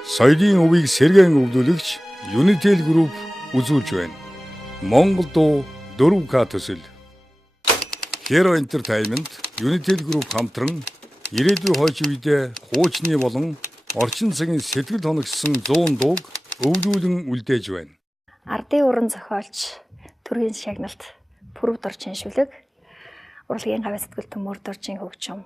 Соёлын өвийг сэргээн өвлүүлэгч Unitel Group үзүүлж байна. Монгол дуу 4К төсөл. Hero Entertainment, Unitel Group хамтран ирээдүйн хойч үедээ хуучны болон орчин цагийн сэтгэл хоногсон 100 дууг өвлүүлэн үлдээж байна. Ардын уран зохиолч төрийн шагналт Пүрэв Доржин шүлэг, урлагийн гавь сэтгэл төмөр Доржин хөгжим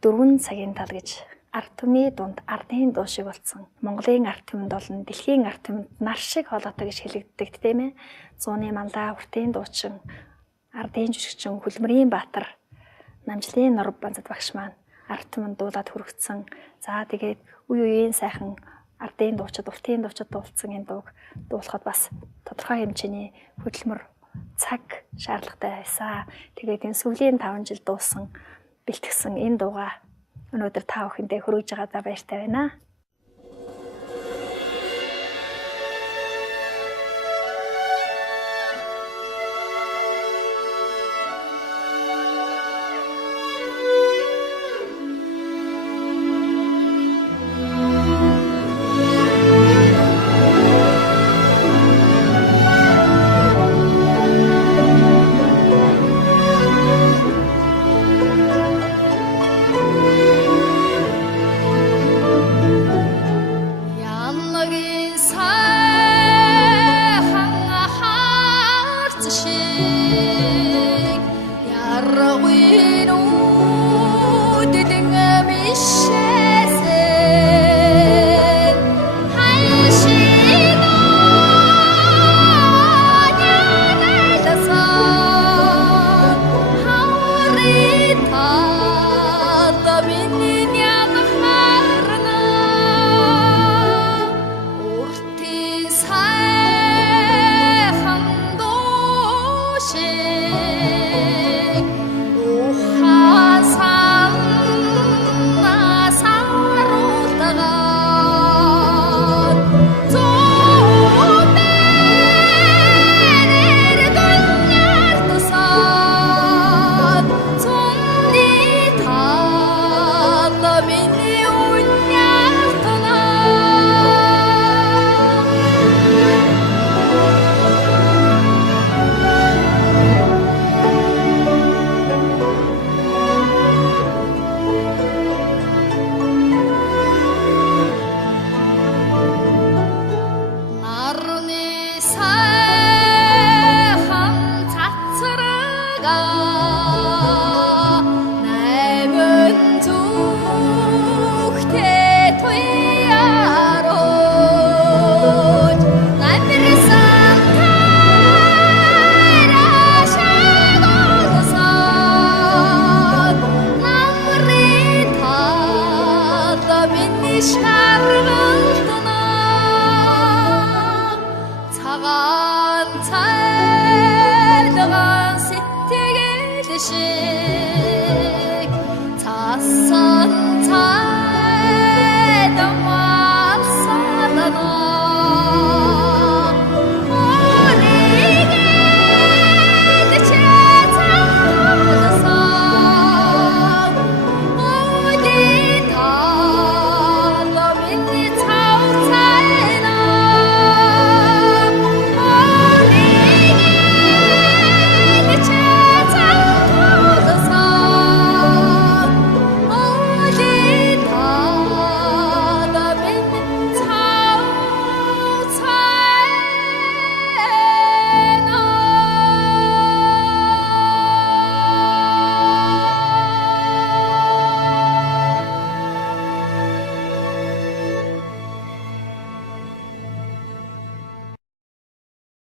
4 цагийн тал гэж ард түмний дунд ардын дуу шиг болсон. Монголын ард түмэнд болон дэлхийн ард түмэнд нар шиг хоолойтой гэж хэлэгддэг тийм ээ. Зууны мандаа хүртийн дуучин, ардын жүжигчин Хүлмэрийн Баатар, Намжлын Нурав Банзад багш маань ард түмэнд дуулаад хүргэсэн. За тэгээд үе үеийн сайхан ардын дуучид, уртын дуучид дуулсан энэ дууг дуулахад бас тодорхой хэмжээний хөдөлмөр цаг шаардлагатай байсан. Тэгээд энэ сүүлийн 5 жил дуусан бэлтгэсэн энэ дууга өнөөдөр та бүхэндээ хүргэж байгаадаа баяртай байна.